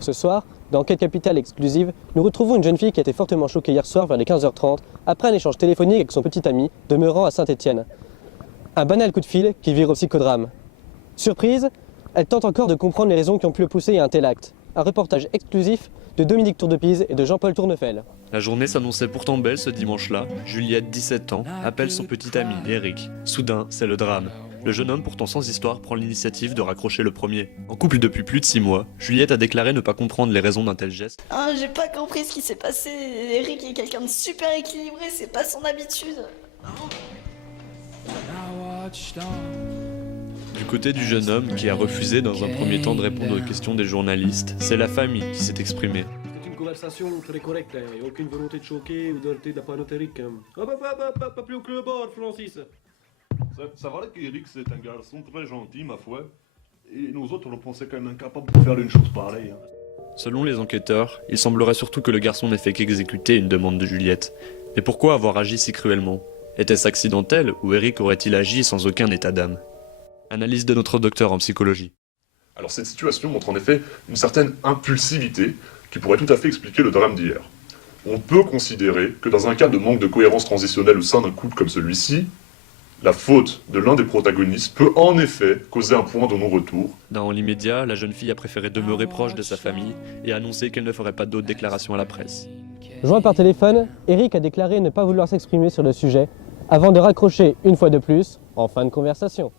Ce soir, dans Enquête Capitale exclusive, nous retrouvons une jeune fille qui a été fortement choquée hier soir vers les 15h30 après un échange téléphonique avec son petit ami demeurant à Saint-Étienne. Un banal coup de fil qui vire au psychodrame. Surprise, elle tente encore de comprendre les raisons qui ont pu le pousser à un tel acte. Un reportage exclusif de Dominique Tourdepise et de Jean-Paul Tournefel. La journée s'annonçait pourtant belle ce dimanche-là. Juliette, 17 ans, appelle son petit ami, Eric. Soudain, c'est le drame. Le jeune homme, pourtant sans histoire, prend l'initiative de raccrocher le premier. En couple depuis plus de 6 mois, Juliette a déclaré ne pas comprendre les raisons d'un tel geste. Ah, j'ai pas compris ce qui s'est passé. Eric est quelqu'un de super équilibré, c'est pas son habitude. Du côté du jeune homme, qui a refusé dans un premier temps de répondre aux questions des journalistes, c'est la famille qui s'est exprimée. C'est une conversation très correcte, hein. Et aucune volonté de choquer ou d'heurter de la part Eric. Hein. Ah pas plus haut que le bord, Francis. Ça va qu'Eric c'est un garçon très gentil, ma foi. Et nous autres, on pensait quand même incapable de faire une chose pareille. Hein. Selon les enquêteurs, il semblerait surtout que le garçon n'ait fait qu'exécuter une demande de Juliette. Mais pourquoi avoir agi si cruellement? Était-ce accidentel ou Eric aurait-il agi sans aucun état d'âme? Analyse de notre docteur en psychologie. Alors cette situation montre en effet une certaine impulsivité qui pourrait tout à fait expliquer le drame d'hier. On peut considérer que dans un cas de manque de cohérence transitionnelle au sein d'un couple comme celui-ci, la faute de l'un des protagonistes peut en effet causer un point de non-retour. Dans l'immédiat, la jeune fille a préféré demeurer proche de sa famille et annoncer qu'elle ne ferait pas d'autres déclarations à la presse. Joint par téléphone, Eric a déclaré ne pas vouloir s'exprimer sur le sujet avant de raccrocher une fois de plus en fin de conversation.